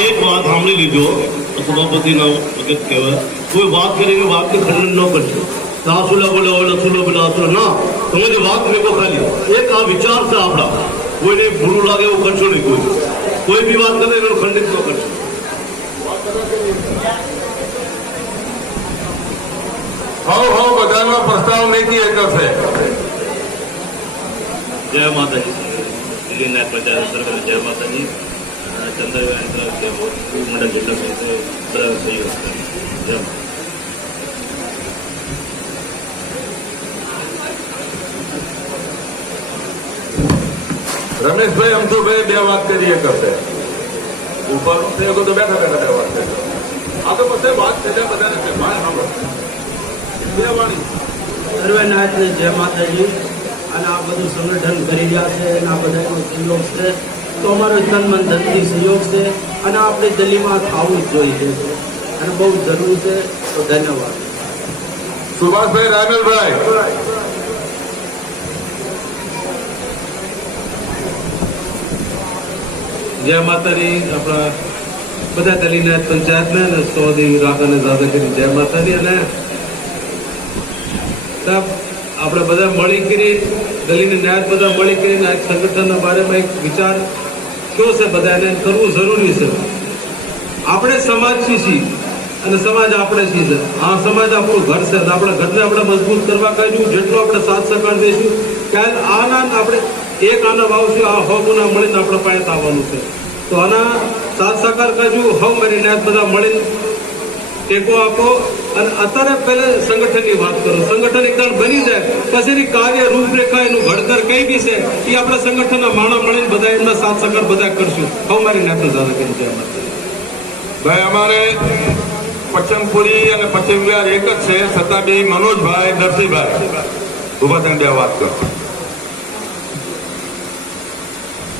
एक बात सामने लीजो सभापति वगत कहवा कोई बात करेंगे बात के खंडन न कर सासुला बोले लसुला बोले आसुला ना તમે જે વાત મેકો ખાલી એક આ વિચાર છે આપણા કોઈને બુરું લાગે એવું કરશો નહીં કોઈ બી વાત કરે એનો ખંડિત ન કરશો હો બધાનો પ્રસ્તાવ મેકી એક છે જય માતાજી દિલ્હીના પ્રજા સરકાર જય માતાજી ચંદ્રભાઈ મંડળ જિલ્લા બધા સહયોગ જય રમેશભાઈ અમથુભાઈ બે વાત કરી એક હશે ઉપર તો બેઠા બેઠા બે વાત કરી આ તો પછી વાત થયા બધાને બે વાણી સર્વેનાથને જય માતાજી અને આ બધું સંગઠન કરી રહ્યા છે અને આ બધાનો સહયોગ છે તો અમારો તન મન ધનથી સહયોગ છે અને આપણે દિલ્હીમાં થવું જ જોઈએ અને બહુ જરૂર છે તો ધન્યવાદ સુભાષભાઈ રામેલભાઈ જય માતાજી આપણા બધા દલીના પંચાયતને અને સૌદેવી રાધાને દાદા કરી જય માતાજી અને સાહેબ આપણે બધા મળી કરી દલીની ન્યાય બધા મળી કરીને આ સંગઠનના બારેમાં એક વિચાર કયો છે બધા એને કરવું જરૂરી છે આપણે સમાજથી છીએ અને સમાજ આપણે છીએ આ સમાજ આપણું ઘર છે આપણા ઘરને આપણે મજબૂત કરવા કહ્યું જેટલો આપણે સાથ સહકાર દઈશું ત્યારે આના આપણે એક આના વાવશું આ હો ગુના મળીને આપણા પાસે આવવાનું છે તો આના સાથ સહકાર કરજો હવ મારી ન્યાય બધા મળીને ટેકો આપો અને અત્યારે પહેલા સંગઠનની વાત કરો સંગઠન એકદમ બની જાય પછી એની કાર્ય રૂપરેખા એનું ઘડતર કઈ બી છે એ આપણા સંગઠનના માણસ મળીને બધા એમના સાથ સહકાર બધા કરશું હવ મારી ન્યાય દાદા કરી જાય ભાઈ અમારે પચમપુરી અને પશ્ચિમ વિહાર એક જ છે છતાં બી મનોજભાઈ નરસિંહભાઈ ઉભા થઈને બે વાત કરો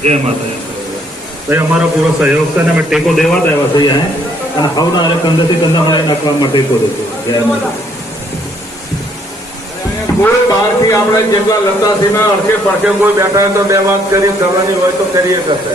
જય માતાજી ભાઈ અમારો પૂરો સહયોગ છે અને અમે ટેકો દેવા જ આવ્યા છીએ અને હવના અને કંધાથી કંધા મળીને નાખવામાં ટેકો દઈશું જય માતાજી કોઈ બહારથી આપણે જેટલા લતાસીમાં અડકે પડકે કોઈ બેઠા હોય તો બે વાત કરી કરવાની હોય તો કરીએ કરશે